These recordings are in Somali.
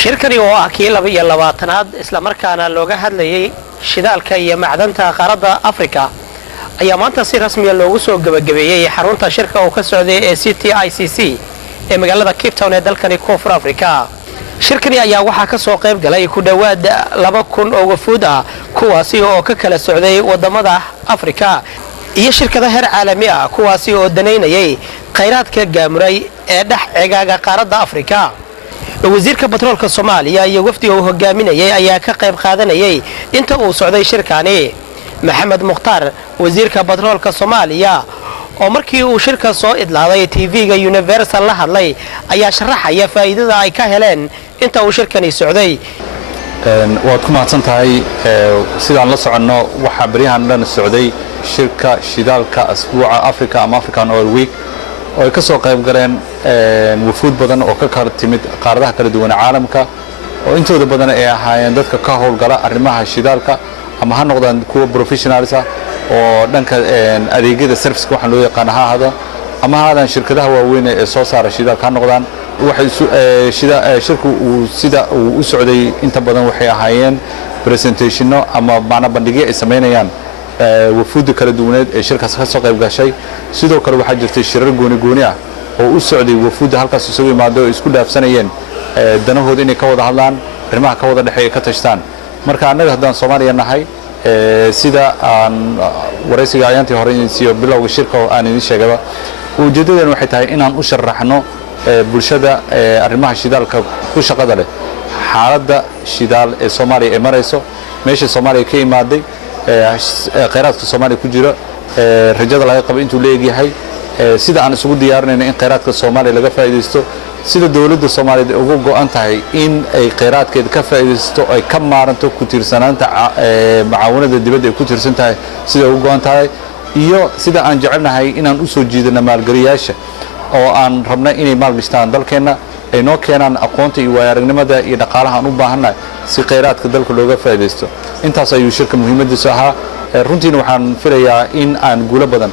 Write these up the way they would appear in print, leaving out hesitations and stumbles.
shirkani oo ah kii 22aad isla markaana looga hadlayay shidaalka iyo macdanta qaaradda Afrika ayaa maanta si rasmi ah loogu soo gabagabeeyay xarunta shirka oo ka socday ee CTICC ee magaalada Cape Town ee dalkani Koonfur Afrika. shirkani ayaa waxa ka soo qayb galay ku dhawaad 2,000 oo wafuud ah kuwaasi oo ka kala socday wadamada Afrika iyo shirkadaha heer caalami ah kuwaasi oo daneynayay kheyraadka gaamuray ee dhex ceegaaga qaaradda Afrika. wasiirka batroolka Soomaaliya iyo wafdi uu hogaaminayay ayaa ka qayb qaadanayay inta uu socday shirkani. maxamed mukhtaar wasiirka batroolka Soomaaliya oo markii uu shirka soo idlaaday TV-ga Universal la hadlay ayaa sharaxaya faa'iidada ay ka heleen inta uu shirkani socday. waad ku mahadsan tahay sidaan la soconno waxa bariyahan dhan socday shirka shidaalka asbuuca Africa ama African Oil Week oo ay ka soo qayb galeen wafuud badan oo ka kala timid qaaradaha kala duwan caalamka oo intooda badan ay ahaayeen dadka ka howlgala arrimaha shidaalka ama ha noqdaan kuwa professionals ah oo dhanka adeegyada service waxaan loo yaqaan ha ahado ama haadan shirkadaha waaweyn ee soo saara shidaalka ha noqdaan waxay shirku uu sida uu u socday inta badan waxay ahaayeen presentationno ama macna bandhigyo ay sameynayaan wafuud kala duwaneed ee shirkaas ka soo qayb gashay. sidoo kale waxaa jirtay shirar gooni ah oo u socday wafuud halkaas isugu yimaado oo isku dhaafsanayeen danahooda inay ka wada hadlaan arrimaha ka wada dhaxeeya ka tashtaan. marka annaga haddaan Soomaaliya nahay sida aan waraysiga ayaantii hore iyo bilowga shirka aan idin sheegaba ujeedadeenu waxay tahay inaan u sharaxno bulshada arrimaha shidaalka ku shaqada leh xaaladda shidaal ee Soomaaliya ee marayso meesha Soomaaliya ka imaaday kheyraadka Soomaaliya ku jira rajada laga qabo intuu leeyahay sida aan isugu diyaarinayno in kheyraadka Soomaaliya laga faa'iideysto sida dawladda Soomaaliyeed ugu go'an tahay in ay kheyraadkeeda ka faa'iideysto ay ka maaranto ku tiirsanaanta macaawinada dibadda ay ku tiirsan tahay sida ugu go'an tahay iyo sida aan jecelnahay inaan u soo jiidano maalgeliyaasha oo aan rabna inay maalgashtaan dalkeena ay noo keenaan aqoonta iyo waayo-aragnimada iyo dhaqaalaha aan u baahannahay si kheyraadka dalka looga faa'iideysto. intaas ayuu shirka muhiimadiisu ahaa. runtiina waxaan filayaa in aan guulo badan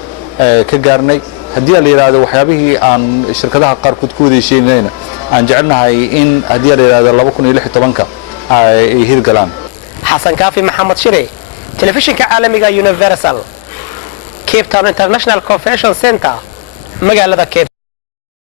ka gaarnay haddii la yiraahdo waxyaabihii aan shirkadaha qaarkood ku wada heshiinayna aan jecelnahay in haddii la yiraahdo 2016 ay hirgalaan. xasan kaafi maxamed shire telefishinka caalamiga Universal Cape Town International Convention Center magaalada Cape